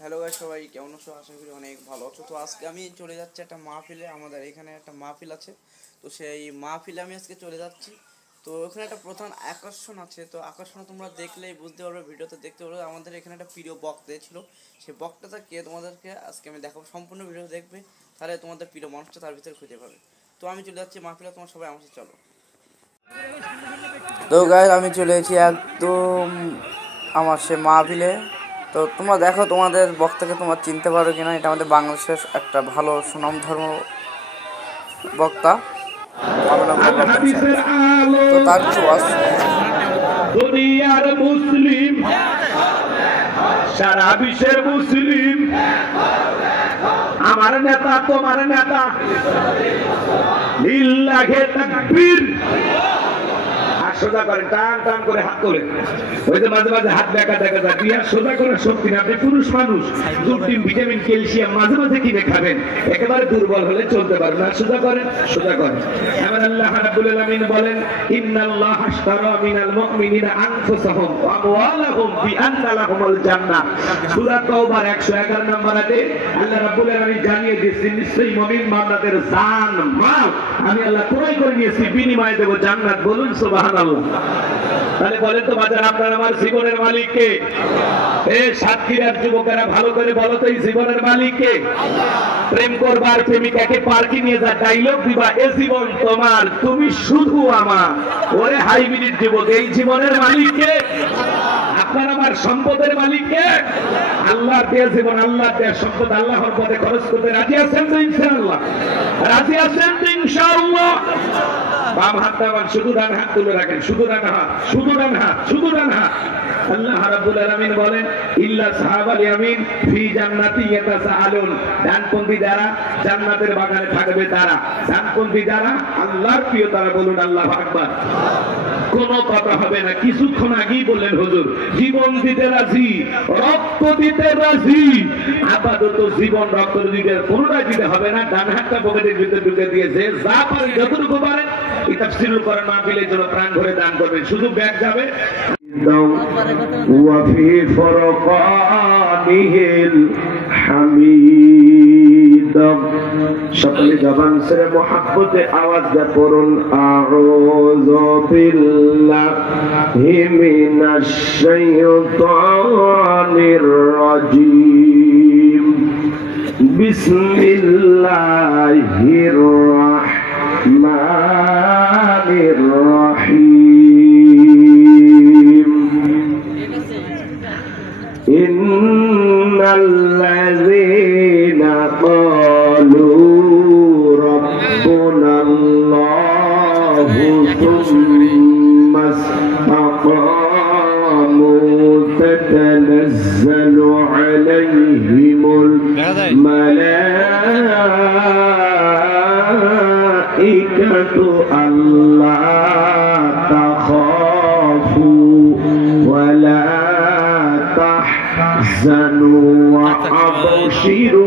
Hello guys, সবাই কেমন আছো? আশা করি অনেক ভালো আছো। তো আজকে আমি চলে যাচ্ছি একটা মাহফিলে। আমাদের এখানে একটা মাহফিল আছে, তো সেই মাহফিলে আমি আজকে চলে যাচ্ছি। তো ওখানে একটা প্রধান আকর্ষণ আছে, তো আকর্ষণ তোমরা দেখলেই বুঝতে পারবে, ভিডিওতে দেখতে পারবে। আমাদের এখানে একটা প্রিয় বক্তা ছিল, সেই বক্তাটা কে তোমাদেরকে আজকে আমি দেখাবো। সম্পূর্ণ ভিডিও দেখবে, তাহলে তোমাদের প্রিয় মানুষটা তার ভিতরে খুঁজে পাবে। তো আমি চলে যাচ্ছি মাহফিলে, তোমার সবাই আমার সাথে চলো। তো গাইস, আমি চলে এসেছি একদম আমার সে মাহফিলে। তো তোমরা দেখো তোমাদের বক্তাকে তোমরা চিনতে পারো কিনা। এটা আমাদের বাংলাদেশের একটা ভালো সুনাম ধর্ম বক্তা, তো তার কিছু দুনিয়ার মুসলিম, সারা বিশ্বের মুসলিম, আমার নেতা তোমার নেতা, লিল্লাহে তাকবীর। সোজা করেন, টান টান করে হাত তোলেন। ওই যে মাঝে মাঝে হাত দেখা দেখা যায়, তুই আর সোজা করার শক্তি না। আপনি পুরুষ মানুষ, দুটিন ভিটামিন ক্যালসিয়াম মাঝে মাঝে কিনে খাবেন, একেবারে দুর্বল হলে চলতে পারবেন না। সোজা করেন, সোজা করেন। এবার আল্লাহ রাব্বুল আলামিন বলেন, ইন্নাল্লাহা আশতারা মিনাল মুমিনিনা আনফুসাহুম ওয়া আমওয়ালাহুম বিআন্না লাহুমুল জান্নাহ। সূরা তাওবার 111 নম্বর আয়াতে আল্লাহ রাব্বুল আলামিন জানিয়ে দিয়েছেন, নিশ্চয়ই মুমিন বান্দাদের জান মাল আমি আল্লাহ ক্রয় করে নিয়েছি, বিনিময়ে দেব জান্নাত। বলুন সুবহানাল্লাহ। তাহলে বলেন তো বাজার, আপনার আমার জীবনের মালিক কে? এই সাতক্ষীরার যুবকেরা ভালো করে বলো তো, এই জীবনের মালিক কে? প্রেম করবার প্রেমিকাকে পার্কে নিয়ে যা ডাইলগ দিবা, এ জীবন তোমার, তুমি শুধু আমার। ওরে হাইব্রিড যুবক, এই জীবনের মালিক কে? আপনার আমার সম্পদের মালিক কে? আল্লাহর দেয়া জীবন, আল্লাহর দেয়া সম্পদ, আল্লাহর পথে খরচ করতে রাজি আছেন তো ইনশাআল্লাহ? রাজি আছেন তো ইনশাআল্লাহ? বাম হাতটা আবার শুধু ডান হাত তুলে রাখেন, শুধু ডান হাত, শুধু ডান হাত, শুধু ডান হাত। আল্লাহ রাব্বুল আলামিন বলেন, ইল্লা সাহাবাল ইয়ামিন ফি জান্নাতি ইয়াতাসাআলুন। ডানপন্থী যারা জান্নাতের বাগানে থাকবে তারা, ডানপন্থী যারা আল্লাহর প্রিয় তারা। বলুন আল্লাহু আকবার। কোন কথা হবে না। কিছুক্ষণ আগেই বললেন হুজুর, জীবন দিতে রাজি, রক্ত দিতে রাজি। আপাতত জীবন রক্ত দিতে কোনটাই দিতে হবে না। ডান হাতটা পকেটের ভিতরে ঢুকে দিয়েছে, যা পারে যতটুকু পারে এই তাফসীরুল কোরআন মাহফিলের জন্য প্রাণ ভরে দান করবেন। শুধু ব্যাগ যাবে। ওয়া ফি ফুরকানিহিল হামিদ। সকলে জবান ছেড়ে মুহাব্বতে আওয়াজ দিয়ে পড়ুন, আউযু বিল্লাহি মিনাশ শাইতানির রাজীম। বিসমিল্লাহির রাহমানির রাহিম। ইন্নাল্লাযীনা ক্বালু রাব্বুনাল্লাহু সুম্মা ইসতাকামু তাতানাজ্জালু আলাইহিমুল মালাঈকাতু আল্লা তাখাফু ওয়া লা তাহজানু ওয়া আবশিরু